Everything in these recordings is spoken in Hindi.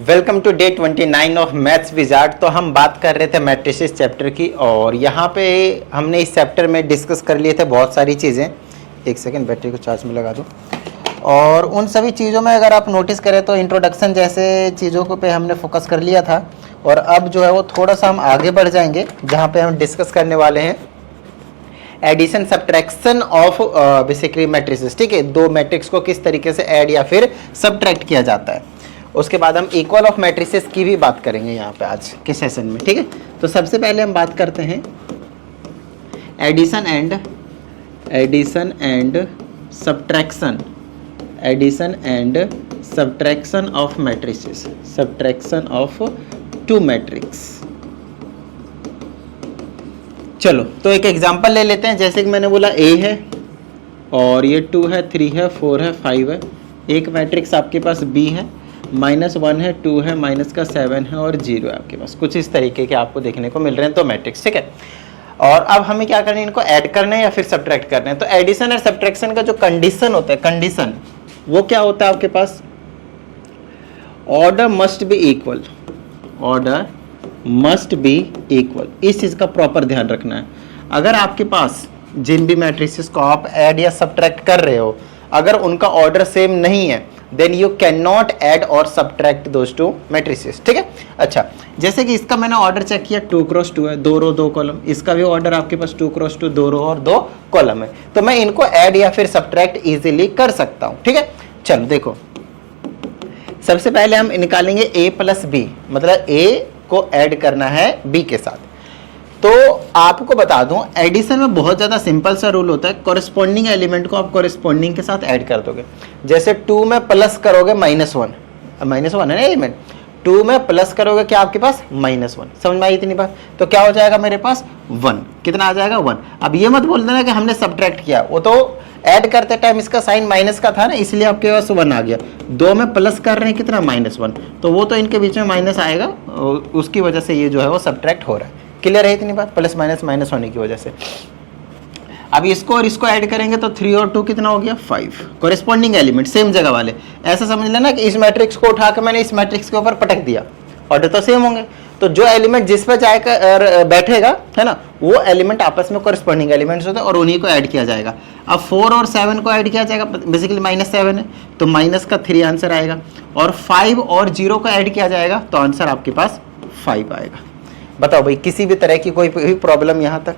Welcome to day 29 of maths wizard. तो हम बात कर रहे थे मैट्रिसेस चैप्टर की और यहाँ पे हमने इस चैप्टर में डिस्कस कर लिए थे बहुत सारी चीज़ें। एक सेकेंड बैटरी को चार्ज में लगा दूँ। और उन सभी चीज़ों में अगर आप नोटिस करें तो इंट्रोडक्शन जैसे चीज़ों को पे हमने फोकस कर लिया था और अब जो है वो थोड़ा सा हम आगे बढ़ जाएंगे जहाँ पे हम डिस्कस करने वाले हैं addition subtraction of basically matrices. ठीक है, दो मैट्रिक्स को किस तरीके से ऐड या फिर सब्ट्रैक्ट किया जाता है। उसके बाद हम इक्वल ऑफ मैट्रिसेस की भी बात करेंगे यहाँ पे आज के सेशन में। ठीक है, तो सबसे पहले हम बात करते हैं addition and subtraction of matrices, subtraction of two matrix. चलो तो एक एग्जांपल ले लेते हैं। जैसे कि मैंने बोला A है और ये 2 है, 3 है, 4 है, 5 है। एक मैट्रिक्स आपके पास B है, -1 है, 2 है, -7 है और 0 है आपके पास। कुछ इस तरीके के आपको देखने को मिल रहे हैं तो मैट्रिक्स। ठीक है, और अब हमें क्या करना है, इनको ऐड करना है या फिर सब्ट्रैक्ट करना है। तो एडिशन और सब्ट्रैक्शन का जो कंडीशन होता है, कंडीशन वो क्या होता है आपके पास, order must be equal, order must be equal. इस चीज का प्रॉपर ध्यान रखना है। अगर आपके पास जिन भी मैट्रिसेस को आप ऐड या सब्ट्रैक्ट कर रहे हो, अगर उनका ऑर्डर सेम नहीं है then you can not add और सब्ट्रैक्ट दोज टू मैट्रिसेस। ठीक है, अच्छा जैसे कि इसका मैंने ऑर्डर चेक किया 2 क्रॉस 2 है, 2 रो 2 कॉलम। इसका भी ऑर्डर आपके पास 2 क्रॉस 2, 2 रो और 2 कॉलम है। तो मैं इनको ऐड या फिर सब्ट्रैक्ट इजीली कर सकता हूं। ठीक है, चलो देखो सबसे पहले हम निकालेंगे A प्लस बी, मतलब A को ऐड करना है B के साथ। तो आपको बता दूं एडिशन में बहुत ज्यादा सिंपल सा रूल होता है, कॉरेस्पॉन्डिंग एलिमेंट को आप कॉरेस्पॉन्डिंग के साथ ऐड कर दोगे। जैसे 2 में प्लस करोगे -1, -1 है ना एलिमेंट, 2 में प्लस करोगे क्या आपके पास -1। समझ में आई इतनी बात? तो क्या हो जाएगा मेरे पास 1, कितना आ जाएगा 1। अब ये मत बोल देना कि हमने सब्ट्रैक्ट किया, वो तो ऐड करते टाइम इसका साइन माइनस का था ना, इसलिए आपके पास 1 आ गया। 2 में प्लस कर रहे हैं कितना -1, तो वो तो इनके बीच में माइनस आएगा, उसकी वजह से ये जो है वो सब्ट्रैक्ट हो रहा है। क्लियर है इतनी बात, प्लस माइनस माइनस होने की वजह से। अब इसको और इसको ऐड करेंगे तो 3 और 2 कितना हो गया 5, कॉरेस्पॉन्डिंग एलिमेंट सेम जगह वाले। ऐसा समझ लेना कि इस मैट्रिक्स को उठा के मैंने इस मैट्रिक्स के ऊपर पटक दिया, ऑर्डर तो सेम होंगे। तो जो एलिमेंट जिस पर जाएगा बैठेगा है ना, वो एलिमेंट आपस में कॉरेस्पॉन्डिंग एलिमेंट्स होते हैं और उन्हीं को ऐड किया जाएगा। अब 4 और 7 को ऐड किया जाएगा, बेसिकली -7 है तो माइनस का 3 आंसर आएगा, और 5 और 0 को ऐड किया जाएगा तो आंसर आपके पास 5 आएगा। बताओ भाई, किसी भी तरह की कोई भी प्रॉब्लम यहाँ तक?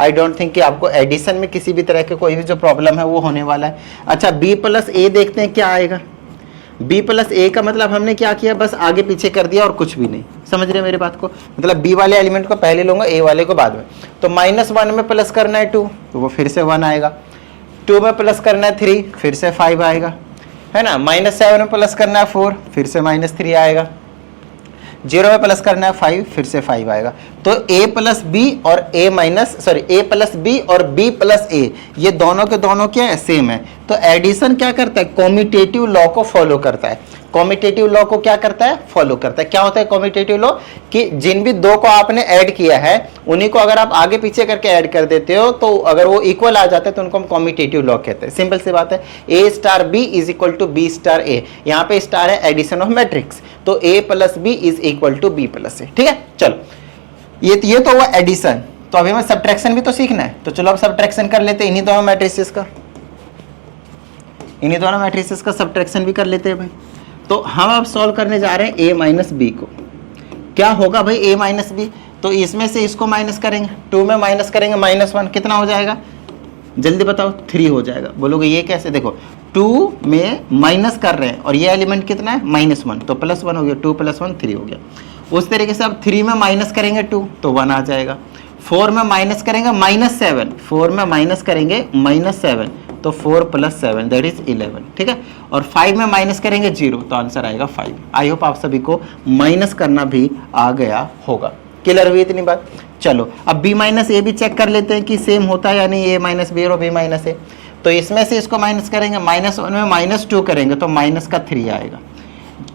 आई डोंट थिंक कि आपको एडिशन में किसी भी तरह के कोई भी जो प्रॉब्लम है वो होने वाला है। अच्छा B प्लस A देखते हैं क्या आएगा। B प्लस A का मतलब हमने क्या किया, बस आगे पीछे कर दिया और कुछ भी नहीं। समझ रहे मेरी बात को? मतलब B वाले एलिमेंट को पहले लूंगा, A वाले को बाद में। तो -1 में प्लस करना है 2 तो वो फिर से 1 आएगा, 2 में प्लस करना है 3 फिर से 5 आएगा, है ना। -7 में प्लस करना है 4 फिर से -3 आएगा, 0 में प्लस करना है 5 फिर से 5 आएगा। तो A प्लस B और A प्लस B और B प्लस A ये दोनों के दोनों क्या है, सेम है। तो एडिशन क्या करता है, कॉम्यूटेटिव लॉ को फॉलो करता है। कॉम्यूटेटिव लॉ को क्या करता है, फॉलो करता है। क्या होता है कॉम्यूटेटिव लॉ, कि जिन भी दो को आपने ऐड किया है उन्हीं को अगर आप आगे पीछे करके ऐड कर देते हो तो अगर वो इक्वल आ जाते हैं तो उनको हम कॉम्यूटेटिव लॉ कहते हैं। सिंपल सी बात है, A star B is equal to B star A। यहाँ पे स्टार है एडिशन ऑफ मैट्रिक्स, तो A plus B is equal to B plus A। ठीक है, चलो ये तो हुआ एडिशन। तो अभी हमें सब्ट्रैक्शन भी तो सीखना है, तो चलो अब सब्ट्रैक्शन कर लेते हैं इन्हीं दोनों मैट्रिसेस का, इन्हीं दोनों मैट्रिसेस का सब्ट्रैक्शन भी कर लेते हैं भाई। तो हम अब सॉल्व करने जा रहे हैं A माइनस बी को। क्या होगा भाई A माइनस बी, तो इसमें से इसको माइनस करेंगे, 2 में माइनस करेंगे -1 कितना हो जाएगा, जल्दी बताओ 3 हो जाएगा। बोलोगे ये कैसे, देखो 2 में माइनस कर रहे हैं और ये एलिमेंट कितना है -1 तो +1 हो गया, 2 + 1 3 हो गया। उस तरीके से अब 3 में माइनस करेंगे 2 तो 1 आ जाएगा। 4 में माइनस करेंगे -7, 4 में माइनस करेंगे -7 तो 4 + 7 दैट इज 11। ठीक है, और 5 में माइनस करेंगे 0 तो आंसर आएगा 5। आई होप आप सभी को माइनस करना भी आ गया होगा। क्लियर हुई इतनी बात? चलो अब B माइनस A भी चेक कर लेते हैं कि सेम होता है या नहीं, A माइनस B और B माइनस A। तो इसमें से इसको माइनस करेंगे, -1 में -2 करेंगे तो माइनस का 3 आएगा,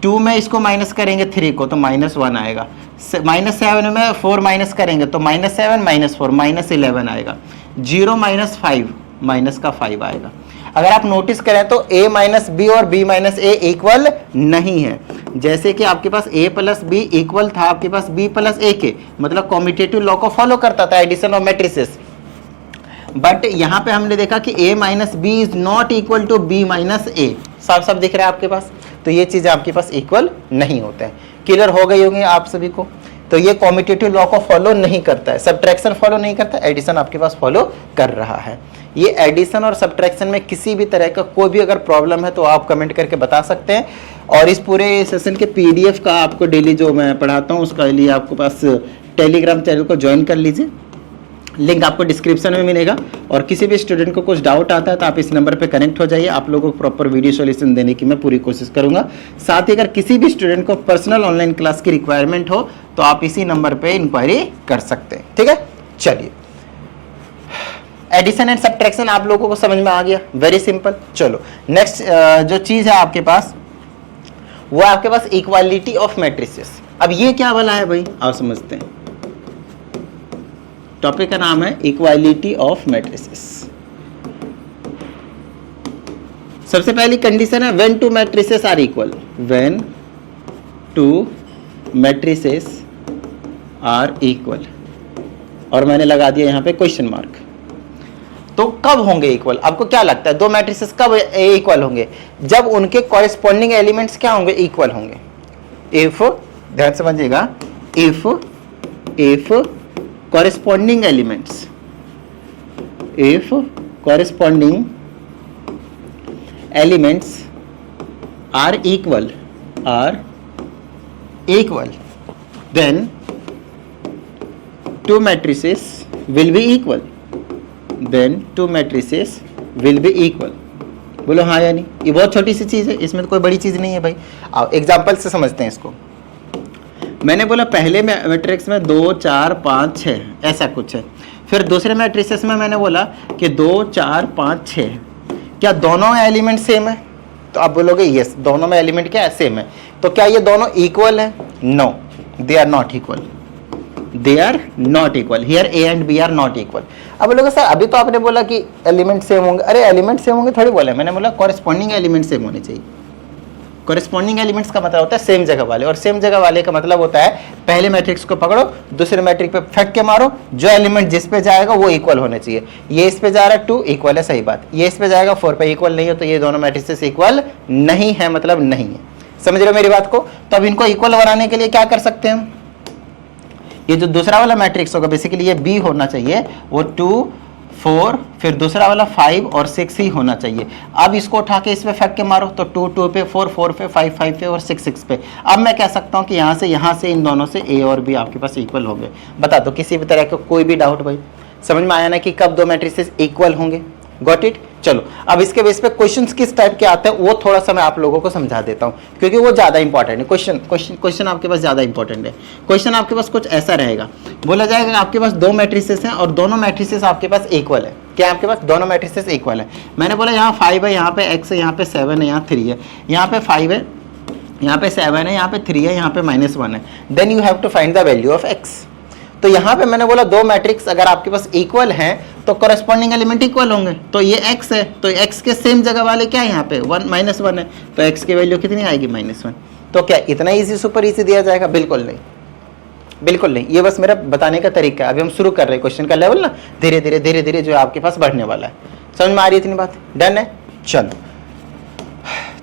2 में इसको माइनस करेंगे 3 को तो -1 आएगा, -7 में 4 माइनस करेंगे तो -7 -4 -11 आएगा, 0 - 5 माइनस का 5 आएगा। अगर आप नोटिस करें तो a माइनस बी और b माइनस ए इक्वल नहीं है। जैसे कि आपके पास a प्लस बी इक्वल था आपके पास b प्लस ए के, मतलब कॉम्यूटेटिव लॉ को फॉलो करता था एडिशन ऑफ मैट्रिसेस। बट यहां पे हमने देखा कि a minus b is not equal to b minus a. साफ साफ दिख रहा है आपके पास, तो ये चीजें आपके पास इक्वल नहीं होते हैं। क्लियर हो गई होंगी आप सभी को। तो ये कॉम्यूटेटिव लॉ को फॉलो नहीं करता है, सब्ट्रैक्शन फॉलो नहीं करता, एडिशन आपके पास फॉलो कर रहा है। ये एडिशन और सब्ट्रैक्शन में किसी भी तरह का कोई भी अगर प्रॉब्लम है तो आप कमेंट करके बता सकते हैं। और इस पूरे सेशन के पीडीएफ का आपको डेली जो मैं पढ़ाता हूँ उसका लिए आपके पास टेलीग्राम चैनल को ज्वाइन कर लीजिए, लिंक आपको डिस्क्रिप्शन में मिलेगा। और किसी भी स्टूडेंट को कुछ डाउट आता है तो आप इस नंबर पे कनेक्ट हो जाइए, आप लोगों को प्रॉपर वीडियो सॉल्यूशन देने की मैं पूरी कोशिश करूंगा। साथ ही अगर किसी भी स्टूडेंट को पर्सनल ऑनलाइन क्लास की रिक्वायरमेंट हो तो आप इसी नंबर पे इंक्वायरी कर सकते हैं। ठीक है, चलिए एडिशन एंड सब्ट्रैक्शन आप लोगों को समझ में आ गया, वेरी सिंपल। चलो नेक्स्ट जो चीज है आपके पास वो आपके पास इक्वालिटी ऑफ मैट्रिसेस। अब ये क्या वाला है भाई, आप समझते हैं। टॉपिक का नाम है इक्वालिटी ऑफ मैट्रिसेस। सबसे पहली कंडीशन है when two matrices are equal, when two matrices are equal, और मैंने लगा दिया यहां पे क्वेश्चन मार्क। तो कब होंगे इक्वल, आपको क्या लगता है दो मैट्रिसेस कब इक्वल होंगे? जब उनके कॉरेस्पॉन्डिंग एलिमेंट्स क्या होंगे, इक्वल होंगे। इफ, ध्यान समझिएगा, if corresponding elements, if corresponding elements are equal, then two matrices will be equal, बोलो हाँ या नहीं। ये बहुत छोटी सी चीज है, इसमें तो कोई बड़ी चीज नहीं है भाई। आओ एग्जाम्पल से समझते हैं इसको। मैंने बोला पहले मैट्रिक्स में 2 4 5 6 ऐसा कुछ है, फिर दूसरे मैट्रिसेस में मैंने बोला कि 2 4 5 6, क्या दोनों एलिमेंट सेम है? तो आप बोलोगे यस, दोनों में एलिमेंट क्या है, सेम है। तो क्या ये दोनों इक्वल है? No, they are not equal, here A and B are not equal. अब बोलोगे सर अभी तो आपने बोला कि एलिमेंट सेम होंगे। अरे एलिमेंट सेम होंगे थोड़ी बोला, मैंने बोला कॉरेस्पॉन्डिंग एलिमेंट सेम होने चाहिए। कॉरेस्पॉन्डिंग एलिमेंट्स का मतलब होता है सेम जगह वाले, और सेम जगह वाले का मतलब होता है पहले मैट्रिक्स को पकड़ो, दूसरे मैट्रिक्स पे फेंक के मारो, जो एलिमेंट जिस पे जाएगा वो इक्वल होने चाहिए। ये इस पे जा रहा है 2 इक्वल है, सही बात। ये इस पे जाएगा 4 पे इक्वल नहीं है, तो ये दोनों मैट्रिसेस इक्वल नहीं है, मतलब नहीं है। समझ रहे हो मेरी बात को? तो अब इनको इक्वल बनाने के लिए क्या कर सकते हैं हम? ये जो दूसरा वाला मैट्रिक्स होगा बेसिकली ये बी होना चाहिए, वो 2 4, फिर दूसरा वाला 5 और 6 ही होना चाहिए। अब इसको उठा के इसमें फेंक के मारो, तो 2 2 पे, 4 4 पे, 5 5 पे और 6 6 पे। अब मैं कह सकता हूँ कि यहाँ से इन दोनों से ए और बी आपके पास इक्वल हो गए। बता दो किसी भी तरह का कोई भी डाउट भाई? समझ में आया ना कि कब दो मैट्रिसेस इक्वल होंगे? Got it? चलो अब इसके बेस पे क्वेश्चंस किस टाइप के आते हैं वो थोड़ा सा मैं आप लोगों को समझा देता हूं, क्योंकि वो ज्यादा इंपॉर्टेंट है। क्वेश्चन आपके पास ज्यादा इंपॉर्टेंट है। क्वेश्चन आपके पास कुछ ऐसा रहेगा, बोला जाएगा आपके पास दो मैट्रिसेस हैं और दोनों मैट्रिसेस आपके पास इक्वल है। क्या आपके पास दोनों मैट्रिसेस इक्वल है? मैंने बोला यहाँ 5 है, यहाँ पे x है, यहाँ पे 7 है, यहाँ 3 है, यहाँ पे 5 है, यहाँ पे 7 है, यहाँ पे 3 है, यहाँ पे -1 है। Then you have to find the value of x। तो यहाँ पे मैंने बोला दो मैट्रिक्स अगर आपके पास इक्वल हैं तो कॉरेस्पॉन्डिंग एलिमेंट इक्वल होंगे। तो ये x है, तो x के सेम जगह वाले क्या है यहाँ पे 1 -1 है, तो x की वैल्यू कितनी आएगी -1। तो क्या इतना इजी सुपर इजी दिया जाएगा? बिल्कुल नहीं, बिल्कुल नहीं। ये बस मेरा बताने का तरीका है। अभी हम शुरू कर रहे हैं क्वेश्चन का लेवल ना, धीरे धीरे जो आपके पास बढ़ने वाला है। समझ में आ रही है इतनी बात? डन है? चलो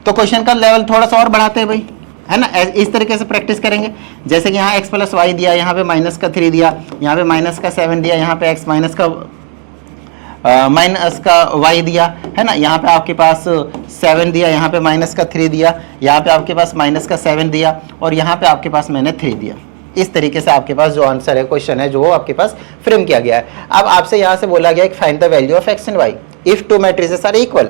तो क्वेश्चन का लेवल थोड़ा सा और बढ़ाते हैं भाई, है ना। इस तरीके से प्रैक्टिस करेंगे, जैसे कि यहाँ x + y दिया, यहाँ पे -3 दिया, यहाँ पे -7 दिया, यहाँ पे x माइनस का y दिया, है ना। यहाँ पे आपके पास 7 दिया, यहाँ पे -3 दिया, यहाँ पे आपके पास -7 दिया, और यहाँ पे आपके पास मैंने 3 दिया। इस तरीके से आपके पास जो आंसर है क्वेश्चन है जो वो आपके पास फ्रेम किया गया है। अब आपसे यहाँ से बोला गया find the value of x and y if two matrices are equal.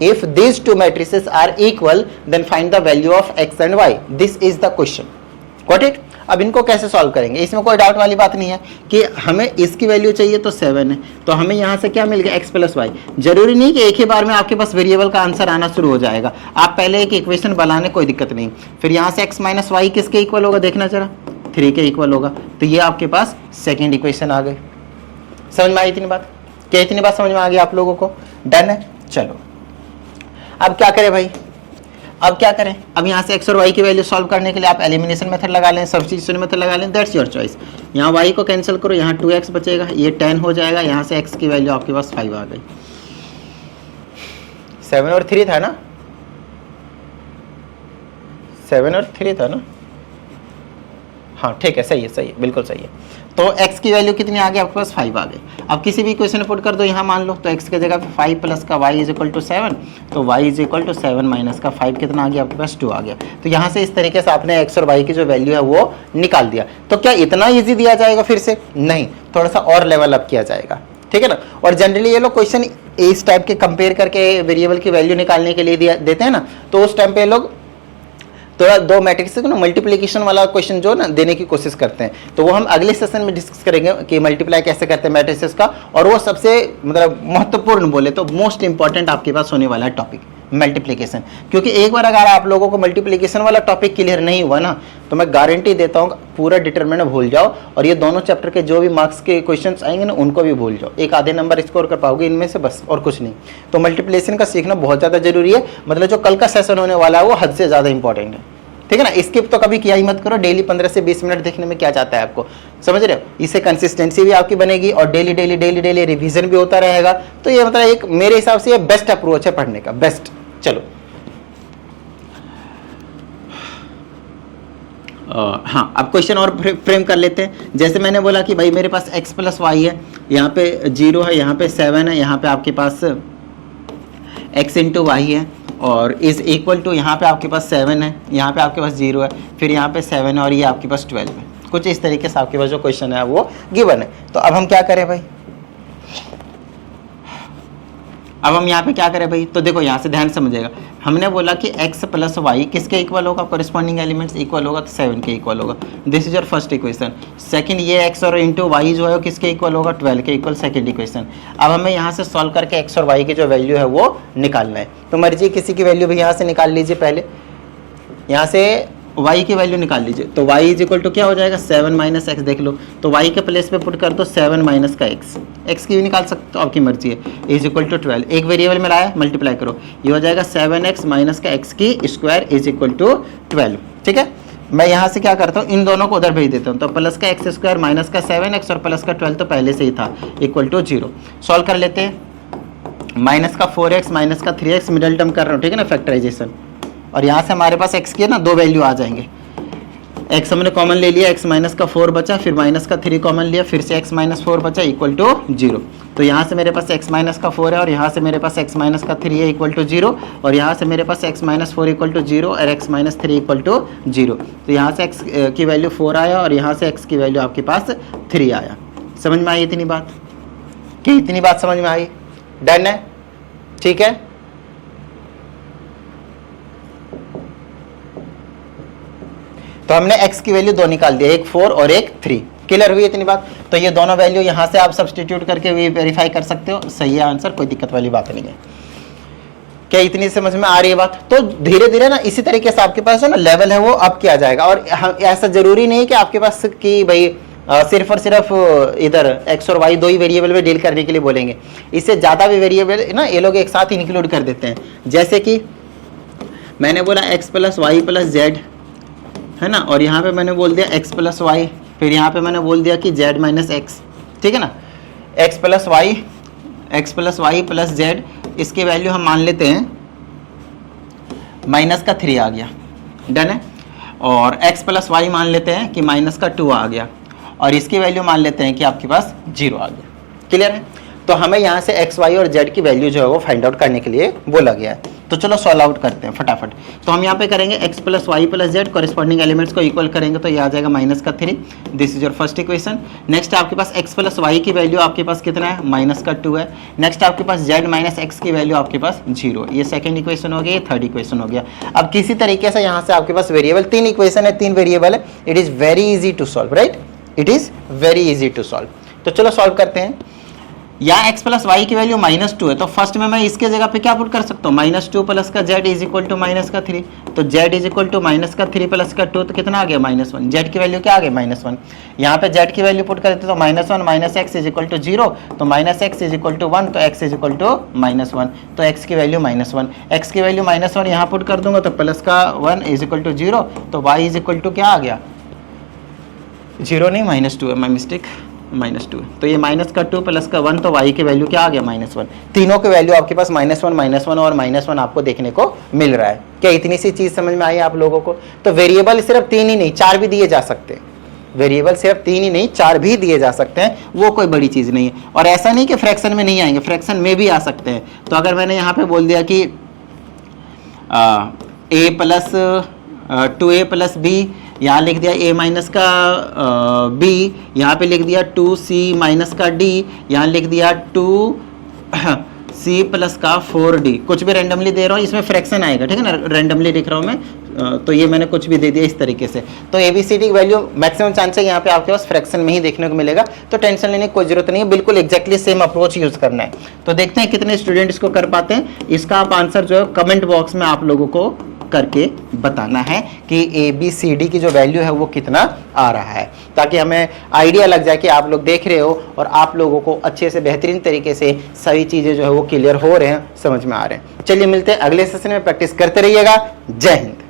If these two matrices are equal, then find the value of x and y. This is the question. Got it? अब इनको कैसे सॉल्व करेंगे? इसमें कोई डाउट वाली बात नहीं है कि हमें इसकी वैल्यू चाहिए तो 7 है, तो हमें यहाँ से क्या मिल गया x + y। जरूरी नहीं कि एक ही बार में आपके पास वेरिएबल का आंसर आना शुरू हो जाएगा। आप पहले एक इक्वेशन बनाने कोई दिक्कत नहीं, फिर यहाँ से x - y किसके इक्वल होगा देखना जरा, 3 के इक्वल होगा। तो ये आपके पास सेकेंड इक्वेशन आ गई। समझ में आई इतनी बात? क्या इतनी बात समझ में आ गई आप लोगों को? डन है? चलो अब क्या करें भाई, अब क्या करें, अब यहाँ से x और y की वैल्यू सॉल्व करने के लिए आप एलिमिनेशन मेथड लगा लें, सब्स्टिट्यूशन मेथड लगा लें, दैट्स योर चॉइस। यहाँ y को कैंसिल करो, यहाँ 2x बचेगा, ये 10 हो जाएगा, यहाँ से x की वैल्यू आपके पास 5 आ गई। 7 और 3 था ना, 7 और 3 था ना, हाँ ठीक है, सही है, सही है, बिल्कुल सही है। तो x की वैल्यू कितनी आ गई आपके पास, 5 आ गई। अब किसी भी क्वेश्चन में पुट कर दो, यहाँ मान लो तो x की जगह पे 5 प्लस का y इज इक्वल टू 7, तो y is equal to 7 minus का 5 कितना आ गया आपके पास, 2 आ गया। तो यहाँ से इस तरीके से आपने x और y की जो वैल्यू है वो निकाल दिया। तो क्या इतना ईजी दिया जाएगा फिर से, नहीं, थोड़ा सा और लेवल अप किया जाएगा, ठीक है ना। और जनरली ये लोग क्वेश्चन इस टाइप के कंपेयर करके वेरिएबल की वैल्यू निकालने के लिए देते हैं ना, तो उस टाइम पे लोग थोड़ा दो मैट्रिक्स को ना मल्टीप्लिकेशन वाला क्वेश्चन जो ना देने की कोशिश करते हैं, तो वो हम अगले सेशन में डिस्कस करेंगे कि मल्टीप्लाई कैसे करते हैं मैट्रिसेस का। और वो सबसे मतलब महत्वपूर्ण बोले तो मोस्ट इंपॉर्टेंट आपके पास होने वाला है टॉपिक मल्टीप्लिकेशन, क्योंकि एक बार अगर आप लोगों को मल्टीप्लिकेशन वाला टॉपिक क्लियर नहीं हुआ ना, तो मैं गारंटी देता हूँ पूरा डिटरमिनेंट भूल जाओ, और ये दोनों चैप्टर के जो भी मार्क्स के क्वेश्चंस आएंगे ना उनको भी भूल जाओ, एक आधे नंबर स्कोर कर पाओगे इनमें से, बस और कुछ नहीं। तो मल्टीप्लिकेशन का सीखना बहुत ज़्यादा जरूरी है, मतलब जो कल का सेशन होने वाला है वो हद से ज़्यादा इंपॉर्टेंट है, ठीक है ना। स्किप तो कभी किया ही मत करो, डेली 15 से 20 मिनट देखने में क्या चाहता है आपको, समझ रहे हो। इससे कंसिस्टेंसी भी आपकी बनेगी और daily daily daily daily revision भी होता रहेगा। तो ये मतलब एक मेरे हिसाब से ये बेस्ट अप्रोच है पढ़ने का, बेस्ट। चलो हाँ, अब क्वेश्चन और फ्रेम कर लेते हैं। जैसे मैंने बोला कि भाई मेरे पास x प्लस वाई है, यहाँ पे 0 है, यहाँ पे 7 है, यहाँ पे आपके पास x इंटू वाई है, और इज इक्वल टू यहाँ पे आपके पास 7 है, यहाँ पे आपके पास 0 है, फिर यहाँ पे 7 है और ये आपके पास 12 है। कुछ इस तरीके से आपके पास जो क्वेश्चन है वो गिवन है। तो अब हम क्या करें भाई, अब हम यहाँ पे क्या करें भाई, तो देखो यहाँ से ध्यान समझिएगा, हमने बोला कि x प्लस वाई किसके इक्वल होगा, कॉरेस्पॉन्डिंग एलिमेंट्स इक्वल होगा, तो 7 के इक्वल होगा। This is your first equation. Second, ये x और इंटू वाई जो है किसके इक्वल होगा, 12 के इक्वल, सेकंड इक्वेशन। अब हमें यहाँ से सॉल्व करके x और y की जो वैल्यू है वो निकालना है। तो मर्जी किसी की वैल्यू भी यहाँ से निकाल लीजिए, पहले यहाँ से y की वैल्यू निकाल लीजिए। तो y इज इक्वल टू क्या हो जाएगा, 7 माइनस एक्स। देख लो, तो y के प्लेस पे पुट कर दो 7 माइनस का x की भी निकाल सकते हो, आपकी मर्जी है। इज इक्वल टू 12, एक वेरिएबल में लाया, मल्टीप्लाई करो, ये हो जाएगा 7x माइनस का x की स्क्वायर इज इक्वल टू 12, ठीक है। मैं यहाँ से क्या करता हूँ, इन दोनों को उधर भेज देता हूँ, तो प्लस का x स्क्वायर माइनस का 7x और प्लस का 12 तो पहले से ही था, इक्वल टू 0। सॉल्व कर लेते हैं, माइनस का 4x माइनस का 3x, मिडल टर्म कर रहा हूँ, ठीक है ना, फैक्टराइजेशन। और यहाँ से हमारे पास x की ना दो वैल्यू आ जाएंगे, x हमने कॉमन ले लिया, x माइनस का 4 बचा, फिर माइनस का 3 कॉमन लिया, फिर से x माइनस 4 बचा, इक्वल टू 0। तो यहाँ से मेरे पास x माइनस का 4 है, और यहाँ से मेरे पास x माइनस का 3 है, इक्वल टू 0, और यहाँ से मेरे पास x माइनस 4 इक्वल टू 0 और x माइनस 3 इक्वल टू 0। तो यहाँ से x की वैल्यू 4 आया, और यहाँ से x की वैल्यू आपके पास 3 आया। समझ में आई इतनी बात, कि इतनी बात समझ में आई, डन है, ठीक है। तो हमने x की वैल्यू दो निकाल दिया, एक 4 और एक 3, क्लियर हुई इतनी बात। तो ये दोनों वैल्यू यहाँ से आप सब्स्टिट्यूट करके भी वेरीफाई कर सकते हो, सही है आंसर, कोई दिक्कत वाली बात नहीं है। क्या इतनी समझ में आ रही है बात। तो धीरे धीरे ना इसी तरीके से आपके पास जो ना लेवल है वो अप किया जाएगा। और ऐसा जरूरी नहीं है कि आपके पास कि भाई सिर्फ और सिर्फ इधर x और y दो ही वेरिएबल में डील करने के लिए बोलेंगे, इससे ज़्यादा भी वेरिएबल ना ये लोग एक साथ इंक्लूड कर देते हैं। जैसे कि मैंने बोला x plus Y plus Z है ना, और यहाँ पे मैंने बोल दिया x प्लस वाई, फिर यहाँ पे मैंने बोल दिया कि z माइनस एक्स, ठीक है ना। x plus Y plus Z, इसकी वैल्यू हम मान लेते हैं माइनस का 3 आ गया, डन है। और x प्लस वाई मान लेते हैं कि माइनस का 2 आ गया, और इसकी वैल्यू मान लेते हैं कि आपके पास 0 आ गया, क्लियर है। तो हमें यहाँ से x, y और z की वैल्यू जो है वो फाइंड आउट करने के लिए बोला गया है। तो चलो सॉल्व आउट करते हैं फटाफट। तो हम यहाँ पे करेंगे x plus Y plus Z, corresponding elements को इक्वल करेंगे तो ये आ जाएगा माइनस का 3, this is your first equation. Next आपके पास x प्लस वाई की वैल्यू आपके पास कितना है, माइनस का 2 है। नेक्स्ट आपके पास z माइनस एक्स की वैल्यू आपके पास 0, ये सेकंड इक्वेशन हो गया, ये थर्ड इक्वेशन हो गया। अब किसी तरीके से यहाँ से आपके पास वेरिएबल 3 इक्वेशन है, 3 वेरिएबल है, it is very easy to solve, right, it is very easy to solve. तो चलो सॉल्व करते हैं। या x प्लस वाई की वैल्यू -2 है, तो फर्स्ट में मैं इसके जगह पे क्या पुट कर सकता हूँ, -2 प्लस का z is equal to minus का 3, तो z is equal to minus का 3 प्लस का 2, तो कितना आ गया -1, z की वैल्यू क्या आ गई -1, यहाँ पे z की वैल्यू पुट कर देते तो -1 minus X is equal to 0, तो minus X is equal to 1, तो x इज इक्वल टू -1, तो x की वैल्यू -1, x की वैल्यू -1 यहाँ पुट कर दूंगा तो प्लस का 1 इज इक्वल टू 0, तो y इज इक्वल टू क्या आ गया, 0 नहीं -2 है, माई मिस्टेक, -2, तो ये माइनस का 2 प्लस का 1, तो y की वैल्यू क्या आ गया -1, तीनों की वैल्यू आपके पास -1 -1 और -1 आपको देखने को मिल रहा है। क्या इतनी सी चीज समझ में आई आप लोगों को? तो वेरिएबल सिर्फ 3 ही नहीं 4 भी दिए जा सकते हैं, वेरिएबल सिर्फ 3 ही नहीं 4 भी दिए जा सकते हैं, वो कोई बड़ी चीज नहीं है। और ऐसा नहीं कि फ्रैक्शन में नहीं आएंगे, फ्रैक्शन में भी आ सकते हैं। तो अगर मैंने यहाँ पे बोल दिया कि a plus 2a plus B, यहाँ लिख दिया a माइनस का b, यहाँ पे लिख दिया 2c माइनस का d, यहाँ लिख दिया 2c प्लस का 4d, कुछ भी रैंडमली दे रहा हूँ, इसमें फ्रैक्शन आएगा, ठीक है ना, रैंडमली लिख रहा हूँ मैं, तो ये मैंने कुछ भी दे दिया इस तरीके से। तो ABCD की वैल्यू मैक्सिमम चांस है यहाँ पे आपके पास फ्रैक्शन में ही देखने को मिलेगा, तो टेंशन लेने की कोई जरूरत नहीं है, बिल्कुल एग्जैक्टली सेम अप्रोच यूज करना है। तो देखते हैं कितने स्टूडेंट इसको कर पाते हैं। इसका आप आंसर जो है कमेंट बॉक्स में आप लोगों को करके बताना है कि ABCD की जो वैल्यू है वो कितना आ रहा है, ताकि हमें आइडिया लग जाए कि आप लोग देख रहे हो और आप लोगों को अच्छे से बेहतरीन तरीके से सभी चीज़ें जो है वो क्लियर हो रहे हैं, समझ में आ रहे हैं। चलिए मिलते हैं अगले सेशन में, प्रैक्टिस करते रहिएगा। जय हिंद।